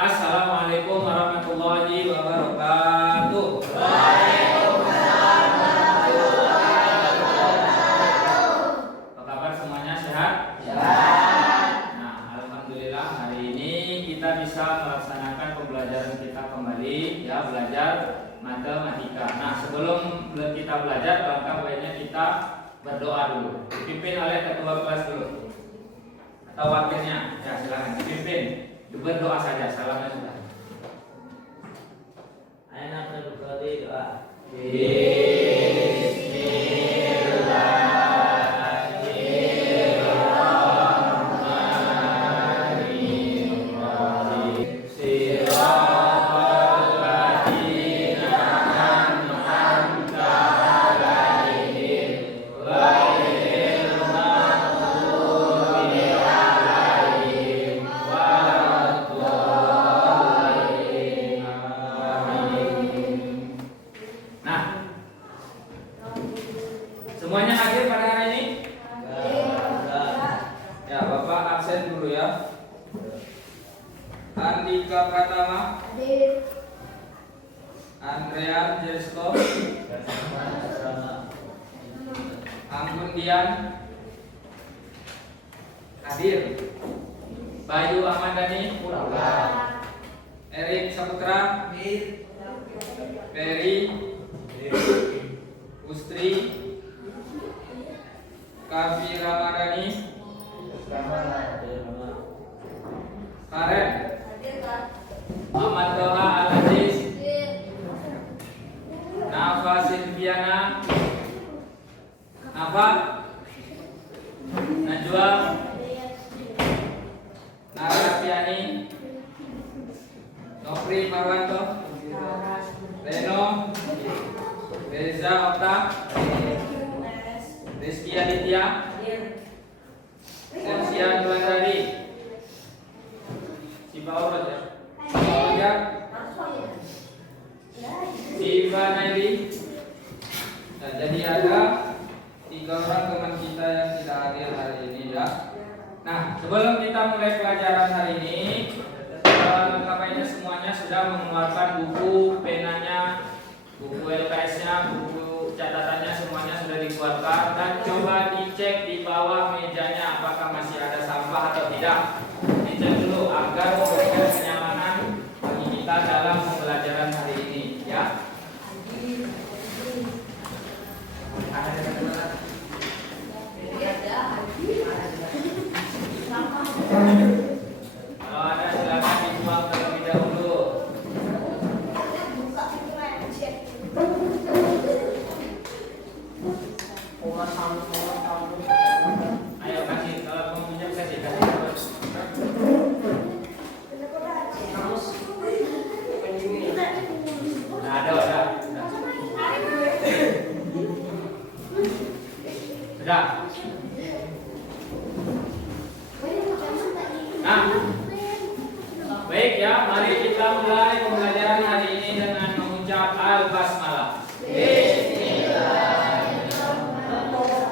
Assalamualaikum warahmatullahi wabarakatuh. Waalaikumsalam warahmatullahi wabarakatuh. Apa kabar semuanya, sehat? Sehat. Nah, alhamdulillah hari ini kita bisa melaksanakan pembelajaran kita kembali, ya, belajar matematika. Nah, sebelum kita belajar, langkah baiknya kita berdoa dulu. Dipimpin oleh ketua kelas dulu atau wakilnya, ya silakan dipimpin. Berdoa saja, salamnya sudah. Ayo berdoa doa. Semuanya hadir pada hari ini? Ya, Bapak absen dulu ya. Andika Pratama, Andrean Jesko, Anggun Dian hadir. Bayu Ahmad Dhani, Erik Saputra, Ferry, Ustri, Kavi Ramadhani, Karen, Ahmad Toha Al-Aziz, Nafa Silviana, Nafa, Najwa, Narapiani, Nofri Marwanto, Reno, Reza Okta, Rizky Aditya, Sensian Duandari, si Paulus ya, Paulus, si Naili. Nah, jadi ada 3 orang teman kita yang tidak hadir hari ini ya. Nah, sebelum kita mulai pelajaran hari ini, kabarnya semuanya sudah mengeluarkan buku, penanya, buku LKS-nya, buku catatannya semuanya sudah dikeluarkan, dan coba dicek di bawah mejanya apakah masih ada sampah atau tidak. Dicek dulu agar memberikan kenyamanan bagi kita dalam pembelajaran hari ini ya. Kalau ada silakan dibuang terlebih dahulu. Ayo kasih, kalau mau pinjam kasih. Nah, ada. Sudah. Nah, baik ya, mari kita mulai pembelajaran hari ini dengan mengucap al-basmalah.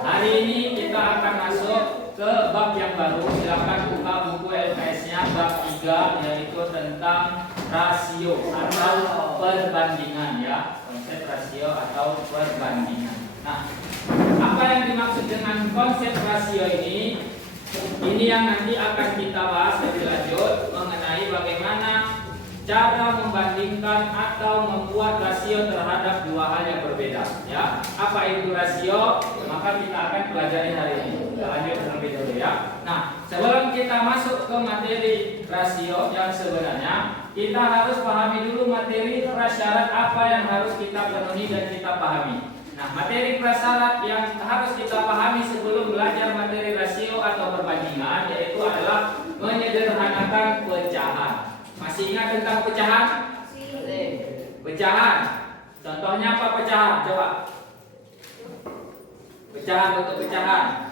Hari ini kita akan masuk ke bab yang baru. Silakan buka buku LKS-nya bab 3, yaitu tentang rasio atau perbandingan ya. Konsep rasio atau perbandingan. Nah, apa yang dimaksud dengan konsep rasio ini? Ini yang nanti akan kita bahas lebih lanjut mengenai bagaimana cara membandingkan atau membuat rasio terhadap 2 hal yang berbeda ya. Apa itu rasio? Maka kita akan pelajari hari ini. Kita lanjut terlebih dahulu ya. Nah, sebelum kita masuk ke materi rasio yang sebenarnya, kita harus pahami dulu materi prasyarat apa yang harus kita penuhi dan kita pahami. Nah, materi prasyarat yang harus kita pahami sebelum belajar materi rasio atau perbandingan yaitu adalah menyederhanakan pecahan. Masih ingat tentang pecahan? Pecahan. Contohnya apa pecahan? Coba. Pecahan untuk pecahan.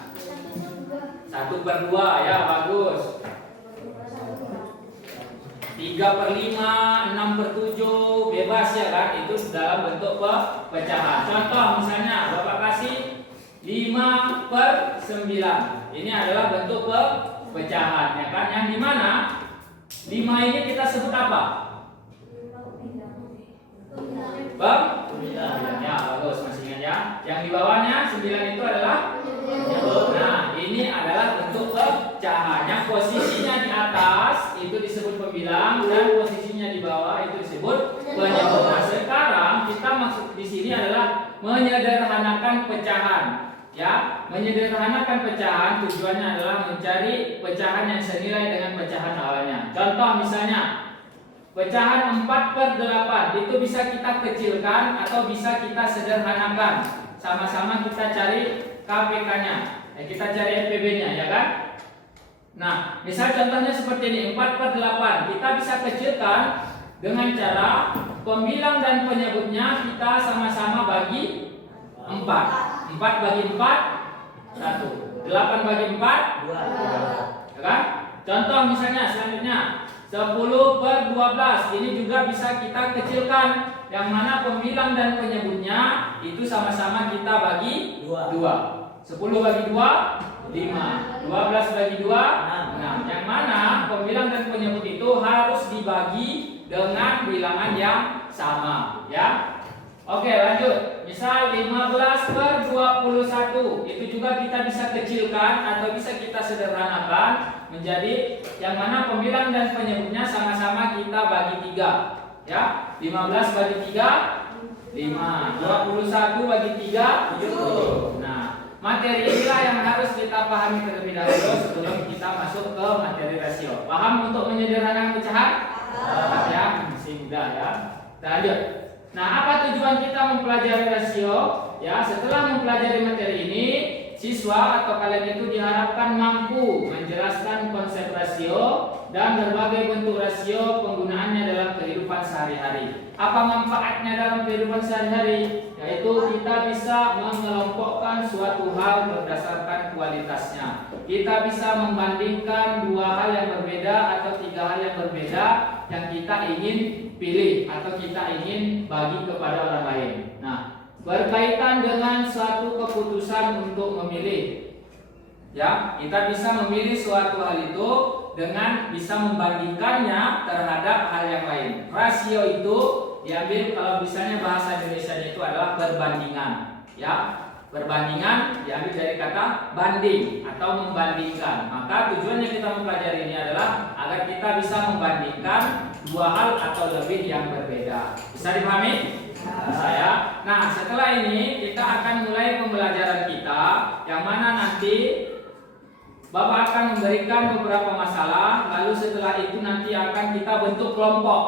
1/2 ya, bagus. 3/5, 6/7 bebas ya kan, itu dalam bentuk pecahan. Contoh misalnya Bapak kasih 5/9. Ini adalah bentuk pecahan ya kan, yang dimana 5 ini kita sebut apa? Bab? Ya, bagus, masih ingat ya. Yang di bawahnya 9 itu adalah penyebut. Nah, ini adalah bentuk pecahan. Yang posisinya di atas itu disebut pembilang dan posisinya di bawah itu disebut penyebut. Nah, sekarang kita maksud di sini adalah menyederhanakan pecahan. Ya, menyederhanakan pecahan tujuannya adalah mencari pecahan yang senilai dengan pecahan awalnya. Contoh misalnya, pecahan 4/8 itu bisa kita kecilkan atau bisa kita sederhanakan. Sama-sama kita cari KPK-nya. Kita cari FPB-nya, ya kan? Nah, misal contohnya seperti ini, 4/8. Kita bisa kecilkan dengan cara pembilang dan penyebutnya kita sama-sama bagi 4. 4 bagi 4 1. 8 bagi 4 2. ya kan? Contoh misalnya selanjutnya 10/12. Ini juga bisa kita kecilkan, yang mana pembilang dan penyebutnya itu sama-sama kita bagi 2. 10 bagi 2 5. 12 bagi 2 6. Yang mana pembilang dan penyebut itu harus dibagi dengan bilangan yang sama, ya. Oke, lanjut. Misal 15/21. Itu juga kita bisa kecilkan atau bisa kita sederhanakan menjadi yang mana pembilang dan penyebutnya sama-sama kita bagi 3. Ya, 15 bagi 3 5. 21 bagi 3 7. Nah, materi inilah yang harus kita pahami terlebih dahulu sebelum kita masuk ke materi rasio. Paham untuk menyederhanakan pecahan? Ya, masih mudah ya. Kita lanjut. Nah, apa tujuan kita mempelajari rasio? Ya, setelah mempelajari materi ini, siswa atau kalian itu diharapkan mampu menjelaskan konsep rasio dan berbagai bentuk rasio penggunaannya dalam kehidupan sehari-hari. Apa manfaatnya dalam kehidupan sehari-hari? Yaitu kita bisa mengelompokkan suatu hal berdasarkan kualitasnya. Kita bisa membandingkan 2 hal yang berbeda atau 3 hal yang berbeda yang kita ingin pilih atau kita ingin bagi kepada orang lain. Nah, berkaitan dengan suatu keputusan untuk memilih. Ya, kita bisa memilih suatu hal itu dengan bisa membandingkannya terhadap hal yang lain. Rasio itu diambil kalau misalnya bahasa Indonesia itu adalah perbandingan. Ya, perbandingan diambil dari kata banding atau membandingkan. Maka tujuannya kita mempelajari ini adalah agar kita bisa membandingkan 2 hal atau lebih yang berbeda. Bisa dipahami? Saya. Nah, setelah ini kita akan mulai pembelajaran kita, yang mana nanti Bapak akan memberikan beberapa masalah, lalu setelah itu nanti akan kita bentuk kelompok.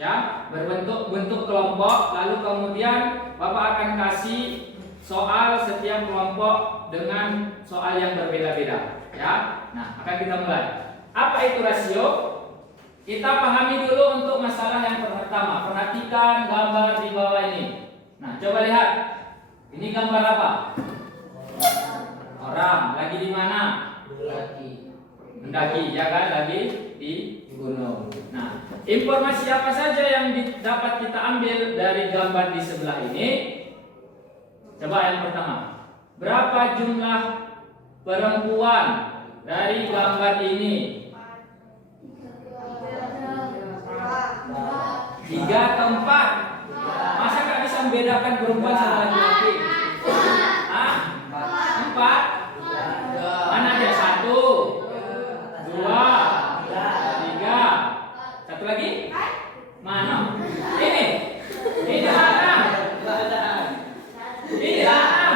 Ya, bentuk kelompok, lalu kemudian Bapak akan kasih soal setiap kelompok dengan soal yang berbeda-beda. Ya. Nah, akan kita mulai. Apa itu rasio? Kita pahami dulu untuk masalah yang pertama. Perhatikan gambar di bawah ini. Nah, coba lihat. Ini gambar apa? Orang. Lagi di mana? Mendaki, ya kan? Lagi di gunung. Nah, informasi apa saja yang dapat kita ambil dari gambar di sebelah ini? Coba yang pertama. Berapa jumlah perempuan dari gambar ini? 3 atau 4? Masa nggak bisa membedakan perempuan sama laki-laki? Hah? 4? Mana aja? 1, 2, 3. Satu lagi? Mana? Ini? Ini mana? Ini mana?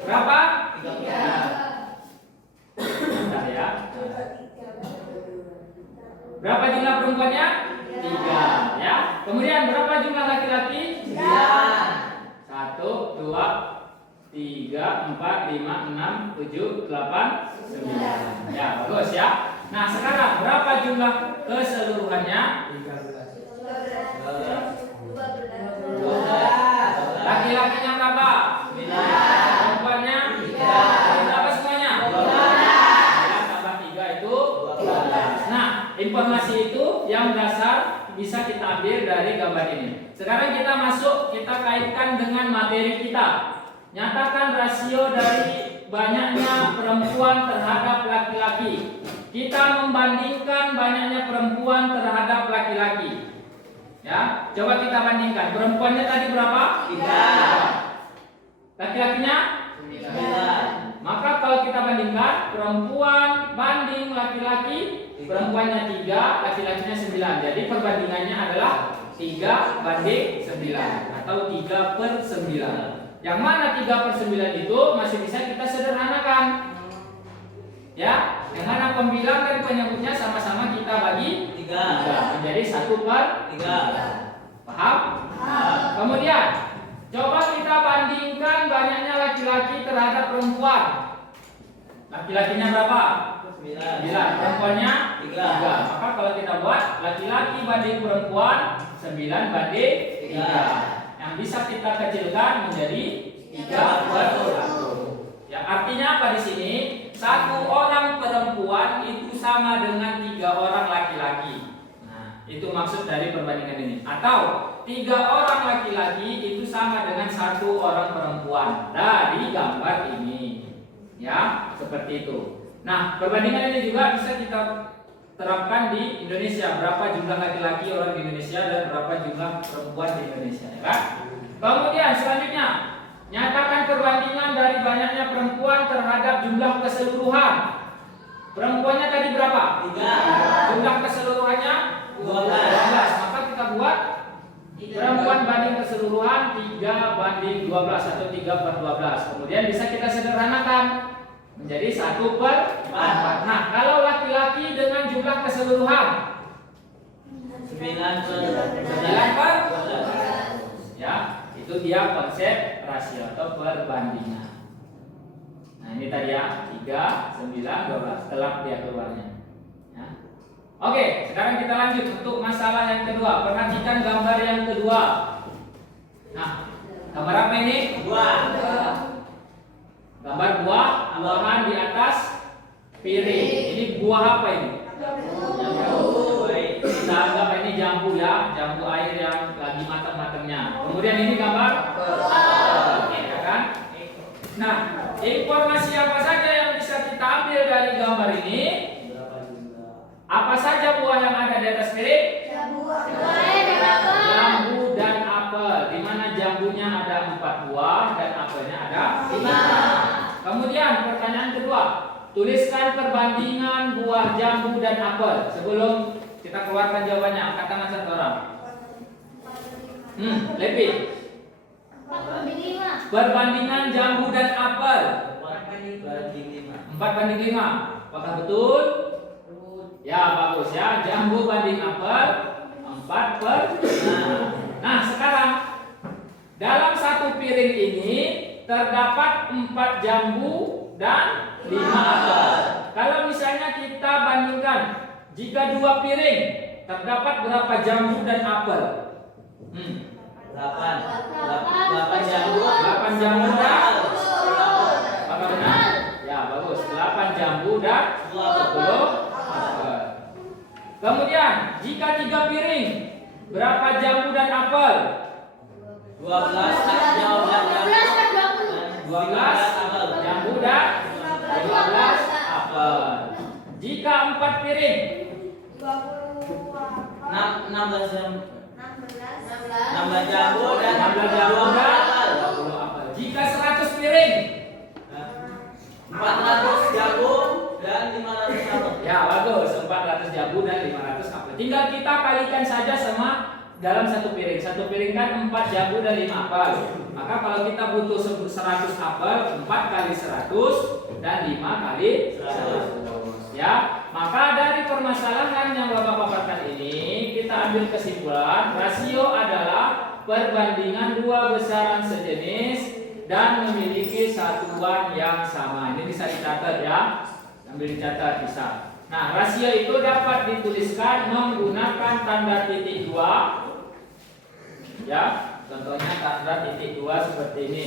Berapa? 3. Bentar ya. Berapa jumlah perempuannya? 3, ya. Kemudian berapa jumlah laki-laki? 1, 2, 3, 4, 5, 6, 7, 8, 9. Ya, bagus ya. Nah, sekarang berapa jumlah keseluruhannya? 12. Laki-lakinya berapa? 9. Perempuannya? 3. Berapa semuanya? 12. Ya, tambah 3 itu 12. Nah, informasi itu yang dasar bisa kita ambil dari gambar ini. Sekarang kita masuk, kita kaitkan dengan materi kita. Nyatakan rasio dari banyaknya perempuan terhadap laki-laki. kita membandingkan banyaknya perempuan terhadap laki-laki. Ya, coba kita bandingkan. Perempuannya tadi berapa? 3. Laki-lakinya? 9. Maka kalau kita bandingkan perempuan banding laki-laki, perempuannya 3, laki-lakinya 9. Jadi perbandingannya adalah 3 banding 9 atau 3/9. Yang mana 3/9 itu masih bisa kita sederhanakan. Ya, yang mana pembilang dan penyebutnya sama-sama kita bagi 3 menjadi 1/3. Paham? Kemudian coba kita bandingkan banyaknya laki-laki terhadap perempuan. Laki-lakinya berapa? 9. Perempuannya 3. Maka kalau kita buat laki-laki banding perempuan 9 banding 3. Yang bisa kita kecilkan menjadi 3/1. Ya, artinya apa di sini? 1 orang perempuan itu sama dengan 3 orang laki-laki. Nah, itu maksud dari perbandingan ini. Atau 3 orang laki-laki itu sama dengan 1 orang perempuan dari gambar ini. Ya, seperti itu. Nah, perbandingan ini juga bisa kita terapkan di Indonesia. Berapa jumlah laki-laki orang di Indonesia dan berapa jumlah perempuan di Indonesia, ya kan? Kemudian selanjutnya, nyatakan perbandingan dari banyaknya perempuan terhadap jumlah keseluruhan. Perempuannya tadi berapa? 3. Jumlah keseluruhannya 12. Maka kita buat perempuan banding keseluruhan 3/12 atau 3/12. Kemudian bisa kita sederhanakan menjadi 1/4. Nah, kalau laki-laki dengan jumlah keseluruhan 9/12. ya, itu dia konsep rasio atau perbandingan. Nah, ini tadi ya 3, 9, 12 telak dia keluarnya. Ya. Oke, sekarang kita lanjut untuk masalah yang kedua. Perhatikan gambar yang kedua. Nah, gambar apa ini? Buah. Gambar buah, buahan di atas piring. Ini buah apa ini? Jambu. Kita anggap ini jambu ya, jambu air yang lagi matang-matangnya. Kemudian ini gambar ya kan? Nah, informasi apa saja yang bisa kita ambil dari gambar ini? Apa saja buah yang ada di atas piring? Jambu dan apel. Di mana jambunya ada 4 buah dan apelnya ada 5. Kemudian pertanyaan kedua, tuliskan perbandingan buah jambu dan apel. Sebelum kita keluarkan jawabannya, angkat tangan satu orang. Lebih. Perbandingan jambu dan apel 4/5. Apakah betul? Ya, bagus ya. Jambu banding apel 4/5. Nah, sekarang dalam satu piring ini terdapat 4 jambu dan 5 apel. Kalau misalnya kita bandingkan, jika 2 piring terdapat berapa jambu dan apel? 8 jambu. 8 jambu dan apa benar? Ya, bagus. 8 jambu dan 10 apel. Kemudian, jika 3 piring, berapa jambu dan apel? 12 jambu dan 12 jambu dan 12 apel. Jika 4 piring, 16 jambu. 16 jambu dan 16 jambu dan 20 apel. Jika 100 piring, 400 jambu dan 500 apel. ya bagus, 400 jambu dan 500 apel. Tinggal kita kalikan saja sama dalam satu piring. Satu piring kan 4 jambu dan 5 apel. Maka kalau kita butuh 100 apel, 4 kali 100 dan 5 kali 100. Ya, maka dari permasalahan yang Bapak paparkan ini kita ambil kesimpulan rasio adalah perbandingan 2 besaran sejenis dan memiliki satuan yang sama. Ini bisa dicatat ya, ambil dicatat bisa. Nah, rasio itu dapat dituliskan menggunakan tanda titik 2. Ya, contohnya tanda titik 2 seperti ini.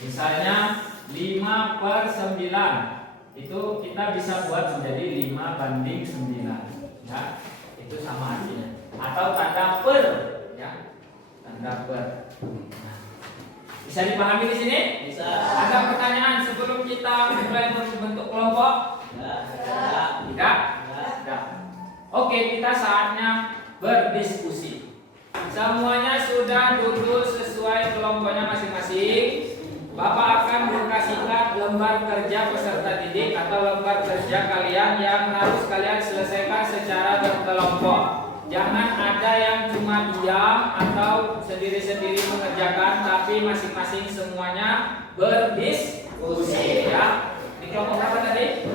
Misalnya 5/9 itu kita bisa buat menjadi 5/9 ya, itu sama artinya. Atau tanda per ya, tanda per. Nah, bisa dipahami di sini? Bisa. Ada pertanyaan sebelum kita mulai membentuk kelompok? Tidak? Tidak. Oke, kita saatnya berdiskusi. Semuanya sudah duduk sesuai kelompoknya masing-masing. Bapak akan mengkasihkan lembar kerja peserta didik atau lembar kerja kalian yang harus kalian selesaikan secara berkelompok. Jangan ada yang cuma diam atau sendiri-sendiri mengerjakan, tapi masing-masing semuanya berdiskusi ya. Di kelompok berapa tadi? 4.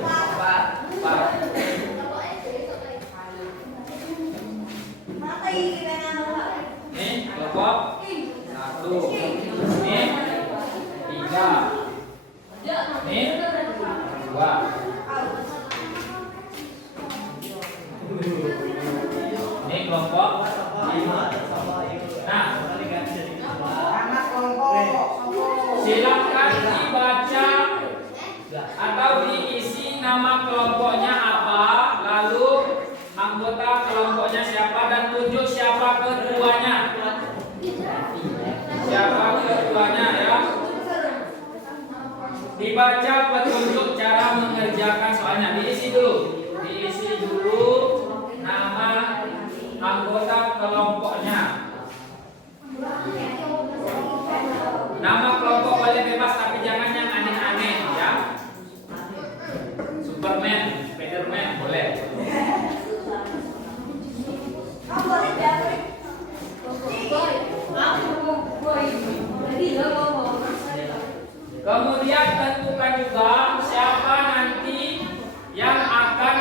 Ini kelompok 1. Ini 3. Ini 2. Ini kelompok 5. Nah, silakan dibaca atau diisi nama kelompoknya apa, lalu anggota kelompoknya siapa, dan tunjuk siapa ketuanya. Siapa ketuanya ya. Dibaca petunjuk cara mengerjakan soalnya. Diisi dulu nama anggota kelompoknya. Nama kelompok boleh bebas tapi jangan yang aneh-aneh ya. Superman, Spiderman boleh. Kemudian tentukan juga siapa nanti yang akan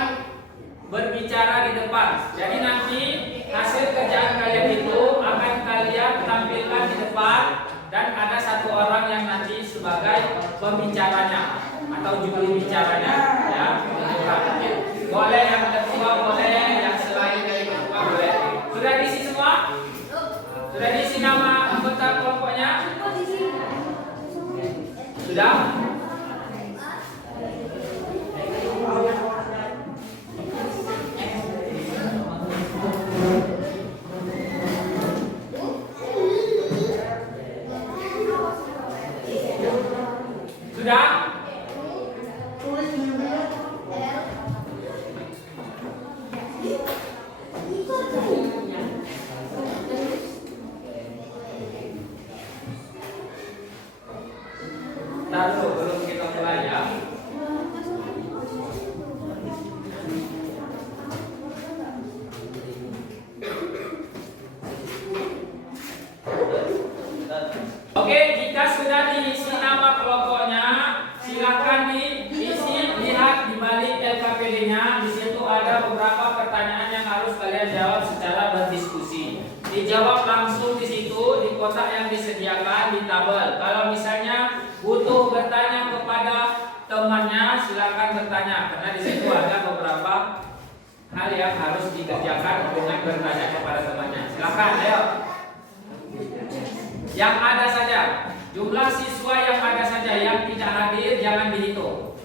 berbicara di depan. Jadi nanti hasil kerjaan kalian itu akan kalian tampilkan di depan, dan ada satu orang yang nanti sebagai pembicaranya atau juri bicaranya ya. Boleh yang kedua, boleh yang selain dari kedua, boleh. Sudah diisi semua? Sudah diisi nama anggota kelompoknya? Sudah? Sudah? Taruh belum kita mulai ya. Oke, jika sudah diisi nama kelompoknya, silakan diisi, lihat di balik LKPD-nya. Di situ ada beberapa pertanyaan yang harus kalian jawab secara berdiskusi. Dijawab langsung di situ di kotak yang disediakan di tabel. Kalau misalnya butuh bertanya kepada temannya, silakan bertanya karena di situ ada beberapa hal yang harus dikerjakan dengan bertanya kepada temannya. Silakan, ayo. Yang ada saja, jumlah siswa yang ada saja, yang tidak hadir jangan dihitung.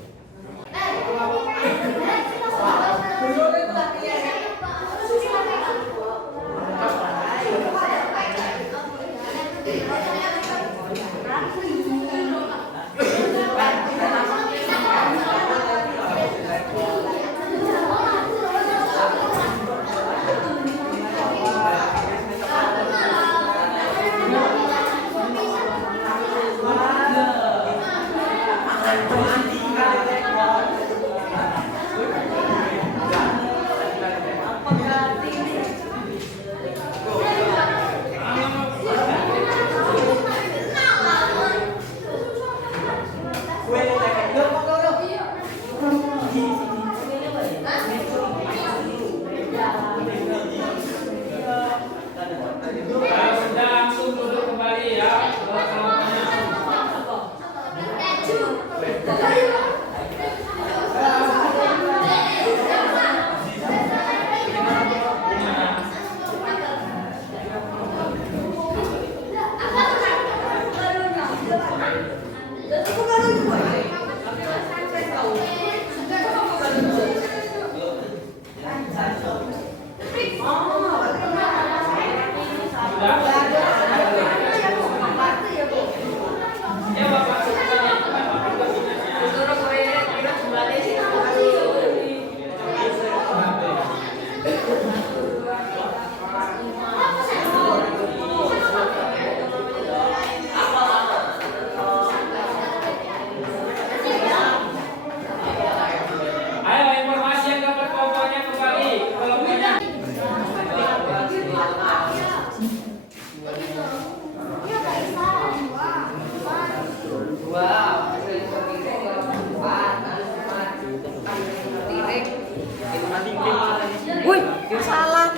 salah.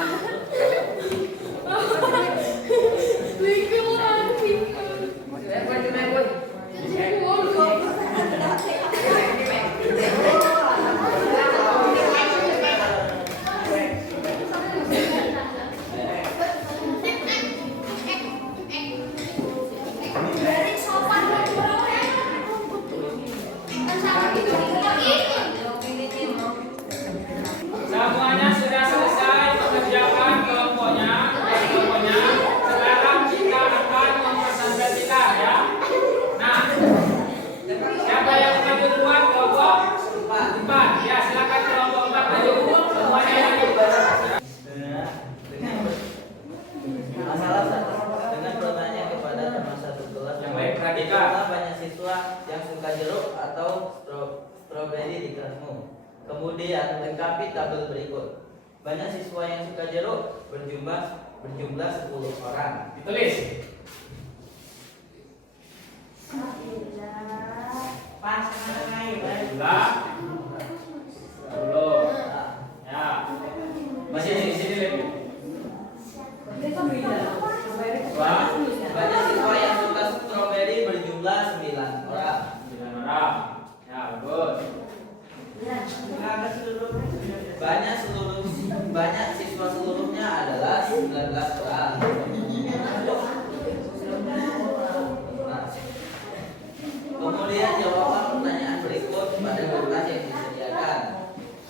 Semuanya sudah selesai mengerjakan kelompoknya. Sekarang kita akan mempresentasikan ya. Nah, siapa yang maju duluan? Kelompok 4. Ya, silakan kelompok 4 maju. Semuanya maju. Masalah 1. Dengan bertanya kepada teman satu kelas Yang baik perhatikan. apakah banyak siswa yang suka jeruk atau stroberi di kelasmu? Kemudian lengkapi tabel berikut. Banyak siswa yang suka jeruk berjumlah 10 orang. Ditulis. Jumlah 10. Ya. Masih di sini lagi. Wah, Banyak siswa yang suka stroberi berjumlah 9 orang. 9 orang. Ya, bagus. Banyak siswa seluruhnya adalah 19 orang. Kemudian jawablah pertanyaan berikut pada kertas yang disediakan.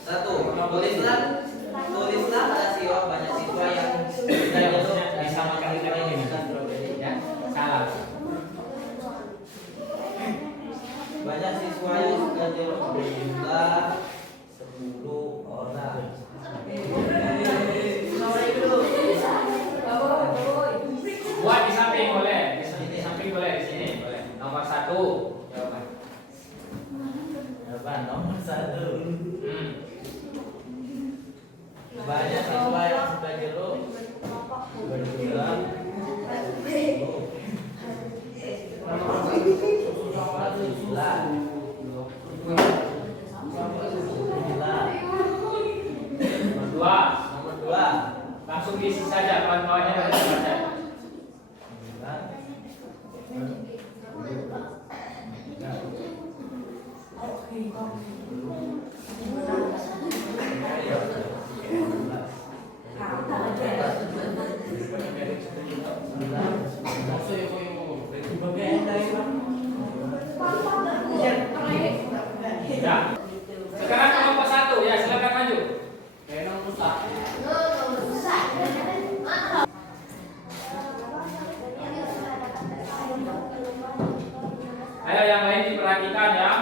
1. Tulislah rasio banyak siswa yang suka jeruk dan Disamakan banyak siswa dengan yang ini. suka stroberi. Ya, salah. Banyak siswa yang suka jeruk berjumlah 10 orang. Buat di samping boleh, di samping boleh, di sini boleh. Nomor 1 jawaban. Jawaban nomor 1. Hmm. Banyak siswa yang suka jeruk berjumlah 9. Nomor 2. Langsung diisi saja kawan-kawannya pada baca. Ya. Sekarang kelompok 1 ya, silakan maju. Ayo yang lain diperhatikan ya.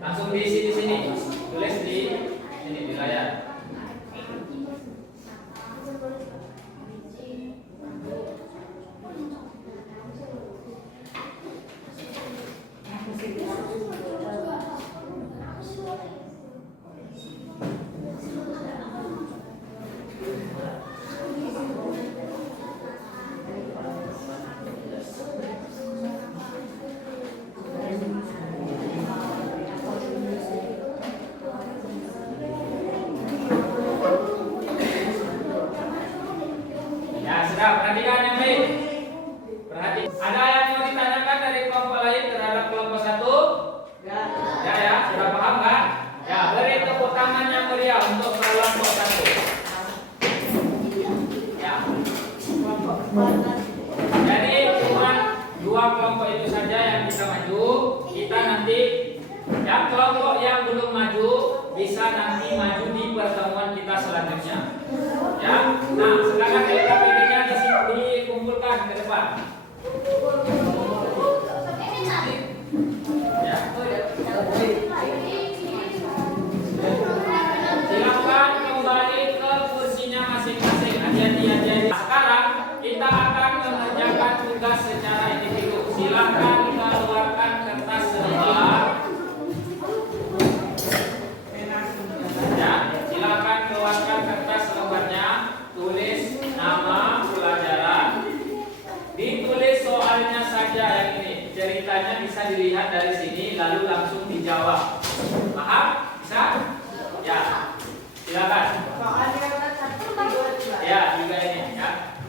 Langsung diisi di sini. Tulis di sini di layar. Ya, sudah perhatikan yang baik. Perhatikan. Ada yang mau ditanyakan dari kelompok lain terhadap kelompok 1? Ya, sudah paham kan? Ya, beri tepuk tangan yang meriah untuk kelompok 1. Ya. Jadi cuma 2 kelompok itu saja yang bisa maju. Kita nanti yang kelompok yang belum maju bisa nanti maju di pertemuan kita selanjutnya. Ya. Nah, sekarang LKPD-nya dikumpulkan ke depan. Ya. Silakan kembali ke kursinya masing-masing. Hati-hati. Sekarang kita akan mengerjakan tugas secara individu. Silakan keluarkan kertas selembar ceritanya bisa dilihat dari sini lalu langsung dijawab. Paham? Bisa? Ya. Silakan. Ya, juga ini ya.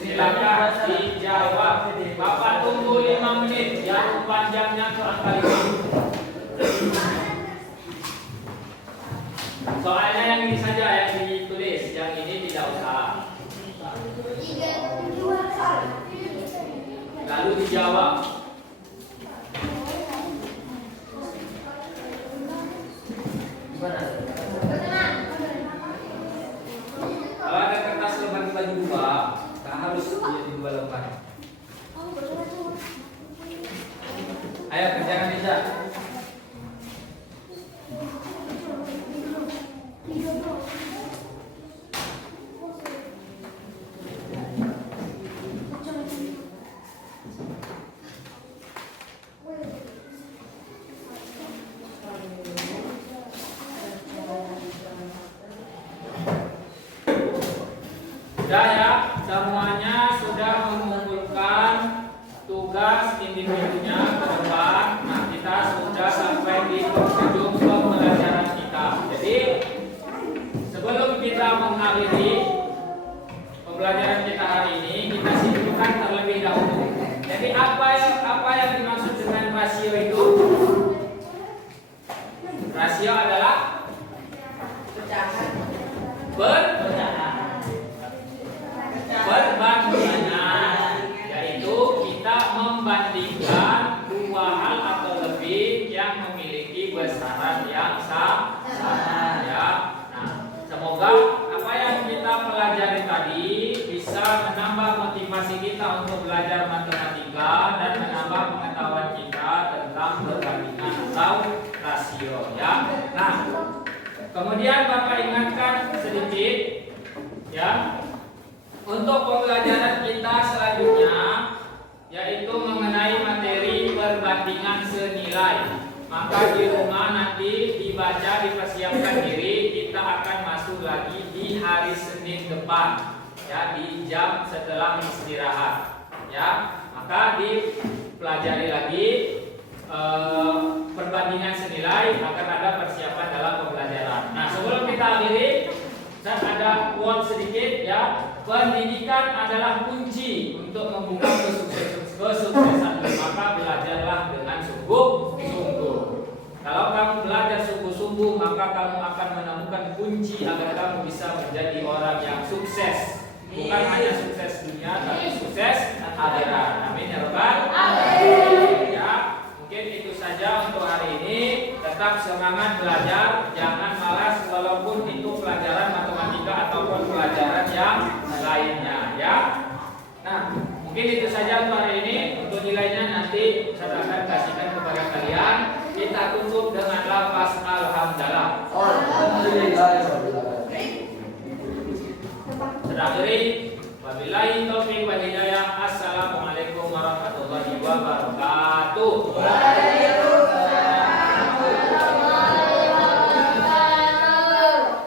Silakan dijawab. Bapak tunggu 5 menit. Yang panjangnya kurang kali. Soalnya yang ini saja yang ditulis, yang ini tidak usah. Lalu dijawab. Kalau ada kertas lembar dibagi dua, tak harus jadi dua lembar. Ayo kerjakan bisa. Sudah ya, semuanya sudah mengumpulkan tugas individunya ke depan. Nah, kita sudah sampai di penghujung pembelajaran kita. Jadi, sebelum kita mengakhiri pembelajaran kita hari ini, kita simpulkan terlebih dahulu. Jadi, apa yang dimaksud dengan rasio itu? Rasio adalah perbandingan, yaitu kita membandingkan dua hal atau lebih yang memiliki besaran yang sama ya. Nah, semoga apa yang kita pelajari tadi bisa menambah motivasi kita untuk belajar matematika dan menambah pengetahuan kita tentang perbandingan atau rasio ya. Nah, kemudian Bapak ingatkan sedikit ya. Untuk pembelajaran kita selanjutnya yaitu mengenai materi perbandingan senilai. Maka di rumah nanti dibaca, dipersiapkan diri, kita akan masuk lagi di hari Senin depan ya, di jam setelah istirahat ya. Maka dipelajari lagi perbandingan senilai agar ada persiapan dalam pembelajaran. Nah, sebelum kita akhiri, saya ada quote sedikit ya. Pendidikan adalah kunci untuk membuka kesuksesan. Maka belajarlah dengan sungguh-sungguh. Kalau kamu belajar sungguh-sungguh, maka kamu akan menemukan kunci agar kamu bisa menjadi orang yang sukses. Bukan hanya sukses dunia, tapi sukses akhirat. Amin ya Rabbal alamin. Ya, mungkin itu saja untuk hari ini. Tetap semangat belajar, jangan malas walaupun itu pelajaran matematika ataupun pelajaran yang lainnya ya. Nah, mungkin itu saja untuk hari ini. Untuk nilainya nanti saya akan kasihkan kepada kalian. Kita tutup dengan lafaz alhamdulillah. Terakhir, wabillahi taufiq wal hidayah. Assalamualaikum warahmatullahi wabarakatuh.